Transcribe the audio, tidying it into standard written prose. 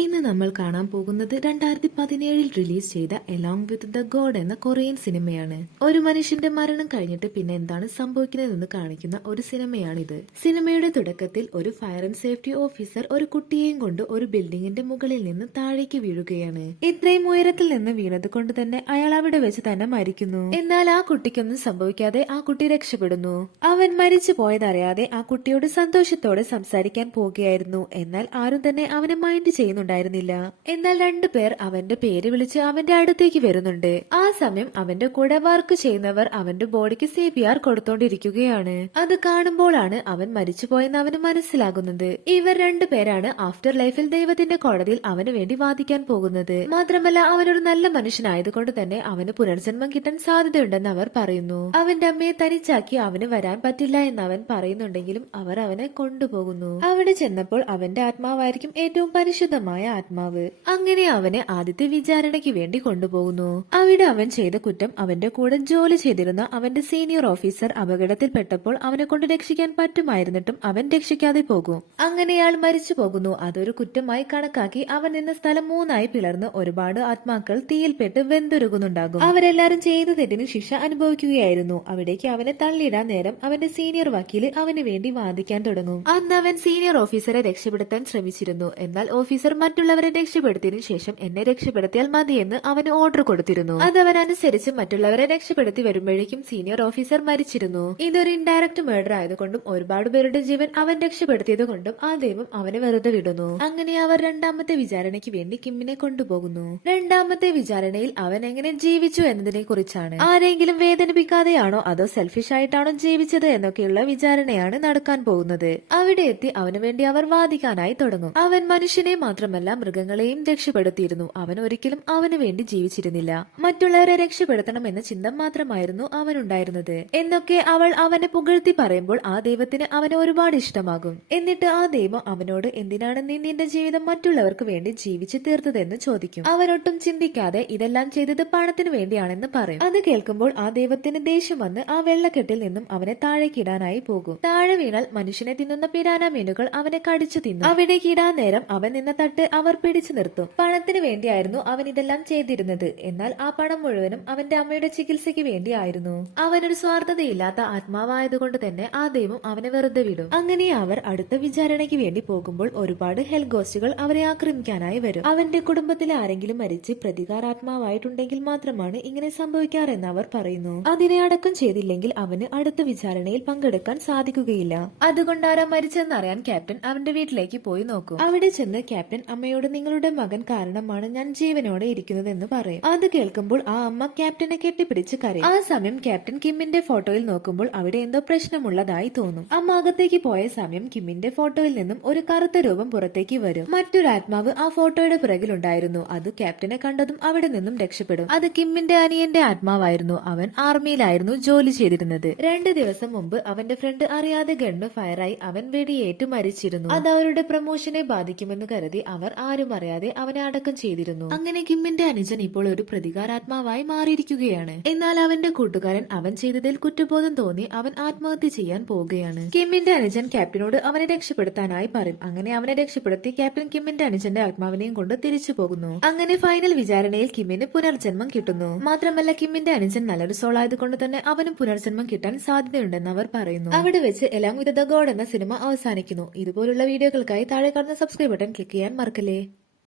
ഇന്ന് നമ്മൾ കാണാൻ പോകുന്നത് 2017 റിലീസ് ചെയ്ത എലോങ് വിത്ത് ദ ഗോഡ് എന്ന കൊറിയൻ സിനിമയാണ്. ഒരു മനുഷ്യന്റെ മരണം കഴിഞ്ഞിട്ട് പിന്നെ എന്താണ് സംഭവിക്കുന്നതെന്ന് കാണിക്കുന്ന ഒരു സിനിമയാണിത്. സിനിമയുടെ തുടക്കത്തിൽ ഒരു ഫയർ ആൻഡ് സേഫ്റ്റി ഓഫീസർ ഒരു കുട്ടിയെയും കൊണ്ട് ഒരു ബിൽഡിംഗിന്റെ മുകളിൽ നിന്ന് താഴേക്ക് വീഴുകയാണ്. ഇത്രയും ഉയരത്തിൽ നിന്ന് വീണത് കൊണ്ട് തന്നെ അയാൾ അവിടെ വെച്ച് തന്നെ മരിക്കുന്നു. എന്നാൽ ആ കുട്ടിക്കൊന്നും സംഭവിക്കാതെ ആ കുട്ടി രക്ഷപ്പെടുന്നു. അവൻ മരിച്ചു പോയതറിയാതെ ആ കുട്ടിയോട് സന്തോഷത്തോടെ സംസാരിക്കാൻ പോകുകയായിരുന്നു. എന്നാൽ ആരും തന്നെ അവനെ മൈൻഡ് ചെയ്യുന്നുണ്ടായിരുന്നില്ല. എന്നാൽ രണ്ടുപേർ അവന്റെ പേര് വിളിച്ച് അവന്റെ അടുത്തേക്ക് വരുന്നുണ്ട്. ആ സമയം അവന്റെ കൂടെ വർക്ക് ചെയ്യുന്നവർ അവന്റെ ബോഡിക്ക് CPR കൊടുത്തോണ്ടിരിക്കുകയാണ്. അത് കാണുമ്പോഴാണ് അവൻ മരിച്ചുപോയെന്ന് അവന് മനസ്സിലാകുന്നത്. ഇവർ രണ്ടുപേരാണ് ആഫ്റ്റർ ലൈഫിൽ ദൈവത്തിന്റെ കോടതിയിൽ അവന് വേണ്ടി വാദിക്കാൻ പോകുന്നത്. മാത്രമല്ല അവനൊരു നല്ല മനുഷ്യനായതുകൊണ്ട് തന്നെ അവന് പുനർജന്മം കിട്ടാൻ സാധ്യതയുണ്ടെന്ന് അവർ പറയുന്നു. അവന്റെ അമ്മയെ തനിച്ചാക്കി അവന് വരാൻ പറ്റില്ല എന്ന് അവൻ പറയുന്നുണ്ടെങ്കിലും അവർ അവനെ കൊണ്ടുപോകുന്നു. അവിടെ ചെന്നപ്പോൾ അവന്റെ ആത്മാവായിരിക്കും ഏറ്റവും പരിശുദ്ധമായ ആത്മാവ്. അങ്ങനെ അവനെ ആദ്യത്തെ വിചാരണയ്ക്ക് വേണ്ടി കൊണ്ടുപോകുന്നു. അവിടെ അവൻ ചെയ്ത കുറ്റം അവന്റെ കൂടെ ജോലി ചെയ്തിരുന്ന അവന്റെ സീനിയർ ഓഫീസർ അപകടത്തിൽപ്പെട്ടപ്പോൾ അവനെ കൊണ്ട് രക്ഷിക്കാൻ പറ്റുമായിരുന്നിട്ടും അവൻ രക്ഷിക്കാതെ പോകും. അങ്ങനെയാൾ മരിച്ചു പോകുന്നു. അതൊരു കുറ്റമായി കണക്കാക്കി അവൻ നിന്ന സ്ഥലം മൂന്നായി പിളർന്ന് ഒരുപാട് ആത്മാക്കൾ തീയിൽപ്പെട്ട് വെന്തുരുകുന്നുണ്ടാകും. അവരെല്ലാരും ചെയ്ത തെറ്റിന് ശിക്ഷ അനുഭവിക്കുകയായിരുന്നു. അവിടേക്ക് അവനെ തള്ളിയിടാൻ നേരം അവന്റെ സീനിയർ വക്കീല് അവന് വേണ്ടി വാദിക്കാൻ തുടങ്ങും. അന്ന് അവൻ സീനിയർ ഓഫീസറെ രക്ഷപ്പെടുത്താൻ ശ്രമിച്ചിരുന്നു. എന്നാൽ ഓഫീസർ മറ്റുള്ളവരെ രക്ഷപ്പെടുത്തിയതിനു ശേഷം എന്നെ രക്ഷപ്പെടുത്തിയാൽ മതിയെന്ന് അവന് ഓർഡർ കൊടുത്തിരുന്നു. അതവൻ അനുസരിച്ച് മറ്റുള്ളവരെ രക്ഷപ്പെടുത്തി വരുമ്പോഴേക്കും സീനിയർ ഓഫീസർ മരിച്ചിരുന്നു. ഇതൊരു ഇൻഡയറക്ട് മർഡർ ആയതുകൊണ്ടും ഒരുപാട് പേരുടെ ജീവൻ അവൻ രക്ഷപ്പെടുത്തിയതുകൊണ്ടും ആ ദൈവം അവനെ വെറുതെ വിടുന്നു. അങ്ങനെ അവർ രണ്ടാമത്തെ വിചാരണയ്ക്ക് വേണ്ടി കിമ്മിനെ കൊണ്ടുപോകുന്നു. രണ്ടാമത്തെ വിചാരണയിൽ അവൻ എങ്ങനെ ജീവിച്ചു എന്നതിനെ കുറിച്ചാണ്. ആരെങ്കിലും വേദനിപ്പിക്കാതെയാണോ അതോ സെൽഫിഷ് ആയിട്ടാണോ ജീവിച്ചത് എന്നൊക്കെയുള്ള വിചാരണയാണ് നടക്കാൻ പോകുന്നത്. അവിടെ എത്തി അവന് വേണ്ടി അവർ വാദിക്കാനായി തുടങ്ങും. അവൻ മനുഷ്യനെ മാത്രമല്ല മൃഗങ്ങളെയും രക്ഷപ്പെടുത്തിയിരുന്നു. അവൻ ഒരിക്കലും അവന് വേണ്ടി ജീവിച്ചിരുന്നില്ല. മറ്റുള്ളവരെ രക്ഷപ്പെടുത്തണം എന്ന ചിന്ത മാത്രമായിരുന്നു അവനുണ്ടായിരുന്നത്. എന്നൊക്കെ അവൾ അവനെ പുകഴ്ത്തി പറയുമ്പോൾ ആ ദൈവത്തിന് അവനെ ഒരുപാട് ഇഷ്ടമാകും. എന്നിട്ട് ആ ദൈവം അവനോട് എന്തിനാണ് നീ നിന്റെ ജീവിതം മറ്റുള്ളവർക്ക് വേണ്ടി ജീവിച്ചു തീർത്തതെന്ന് ചോദിക്കും. അവനൊട്ടും ചിന്തിക്കാതെ ഇതെല്ലാം ചെയ്തത് പണത്തിന് വേണ്ടിയാണെന്ന് പറയും. അത് കേൾക്കുമ്പോൾ ആ ദൈവത്തിന് ദേഷ്യം വന്ന് ആ വെള്ളക്കെട്ടിൽ നിന്നും അവനെ താഴേക്കിടാനായി പോകും. താഴെ വീണാൽ മനുഷ്യനെ തിന്നുന്ന പിരാന മീനുകൾ അവനെ കടിച്ചു തിന്നും. അവിടേക്ക് ഇടാൻ നേരം അവൻ നിന്ന തട്ട് അവർ പിടിച്ചു നിർത്തും. പണത്തിന് വേണ്ടിയായിരുന്നു അവൻ ഇതെല്ലാം ചെയ്തിരുന്നത്. എന്നാൽ ആ പണം മുഴുവനും അവന്റെ അമ്മയുടെ ചികിത്സയ്ക്ക് വേണ്ടിയായിരുന്നു. അവനൊരു സ്വാർത്ഥതയില്ലാത്ത ആത്മാവായതുകൊണ്ട് തന്നെ ആ ദൈവം അവനെ വെറുതെ വിടും. അങ്ങനെ അവർ അടുത്ത വിചാരണയ്ക്ക് വേണ്ടി പോകുമ്പോൾ ഒരുപാട് ഹെൽഗോസ്റ്റുകൾ അവരെ ആക്രമിക്കാനായി വരും. അവന്റെ കുടുംബത്തിലെ ആരെങ്കിലും മരിച്ച് പ്രതികാരാത്മാവായിട്ടുണ്ടെങ്കിൽ മാത്രമാണ് ഇങ്ങനെ സംഭവിക്കാറെന്ന് അവർ പറയുന്നു. അതിനെ അടക്കം ചെയ്തില്ലെങ്കിൽ അവന് അടുത്ത വിചാരണയിൽ പങ്കെടുക്കാൻ സാധിക്കുകയില്ല. അതുകൊണ്ട് ആരാ മരിച്ചെന്നറിയാൻ ക്യാപ്റ്റൻ അവന്റെ വീട്ടിലേക്ക് പോയി നോക്കും. അവിടെ ചെന്ന് ക്യാപ്റ്റൻ അമ്മയോട് നിങ്ങളുടെ മകൻ കാരണമാണ് ഞാൻ ജീവനോടെ ഇരിക്കുന്നതെന്ന് പറയും. അത് കേൾക്കുമ്പോൾ ആ അമ്മ ക്യാപ്റ്റനെ കെട്ടിപ്പിടിച്ച് കരയും. ആ സമയം ക്യാപ്റ്റൻ കിമ്മിന്റെ ഫോട്ടോയിൽ നോക്കുമ്പോൾ അവിടെ എന്തോ പ്രശ്നമുള്ളതായി തോന്നും. അമ്മ അകത്തേക്ക് പോയ സമയം കിമ്മിന്റെ ഫോട്ടോയിൽ നിന്നും ഒരു കറുത്ത രൂപം പുറത്തേക്ക് വരും. മറ്റൊരു ആത്മാവ് ആ ഫോട്ടോയുടെ പിറകിലുണ്ടായിരുന്നു. അത് ക്യാപ്റ്റനെ കണ്ടതും അവിടെ നിന്നും രക്ഷപ്പെടും. അത് കിമ്മിന്റെ അനിയന്റെ ആത്മാവായിരുന്നു. അവൻ ആർമിയിലായിരുന്നു ജോലി ചെയ്തിരുന്നത്. 2 ദിവസം മുമ്പ് അവന്റെ ഫ്രണ്ട് അറിയാതെ ഗണ്ണ് ഫയറായി അവൻ വെടിയേറ്റു മരിച്ചിരുന്നു. അത് അവരുടെ പ്രമോഷനെ ബാധിക്കുമെന്ന് കരുതി അവർ ആരും അറിയാതെ അവനെ അടക്കം ചെയ്തിരുന്നു. അങ്ങനെ കിമ്മിന്റെ അനുജൻ ഇപ്പോൾ ഒരു പ്രതികാരാത്മാവായി മാറിയിരിക്കുകയാണ്. എന്നാൽ അവന്റെ കൂട്ടുകാരൻ അവൻ ചെയ്തതിൽ കുറ്റബോധം തോന്നി അവൻ ആത്മഹത്യ ചെയ്യാൻ പോവുകയാണ്. കിമ്മിന്റെ അനുജൻ ക്യാപ്റ്റനോട് അവനെ രക്ഷപ്പെടുത്താനായി പറയും. അങ്ങനെ അവനെ രക്ഷപ്പെടുത്തി ക്യാപ്റ്റൻ കിമ്മിന്റെ അനുജന്റെ ആത്മാവിനെയും കൊണ്ട് തിരിച്ചു പോകുന്നു. അങ്ങനെ ഫൈനൽ വിചാരണയിൽ കിമ്മിന് പുനർജന്മം കിട്ടുന്നു. മാത്രമല്ല കിമ്മിന്റെ അനുജൻ നല്ലൊരു സോൾ ആയതുകൊണ്ട് തന്നെ അവനും പുനർജന്മം കിട്ടാൻ സാധ്യതയുണ്ടെന്ന് അവർ പറയുന്നു. അവിടെ വെച്ച് എലോങ് വിത്ത് ദ ഗോഡ് എന്ന സിനിമ അവസാനിക്കുന്നു. ഇതുപോലുള്ള വീഡിയോകൾക്കായി താഴെ കാണുന്ന സബ്സ്ക്രൈബ് ബട്ടൺ ക്ലിക്ക് ചെയ്യാൻ മറക്കല്ലേ.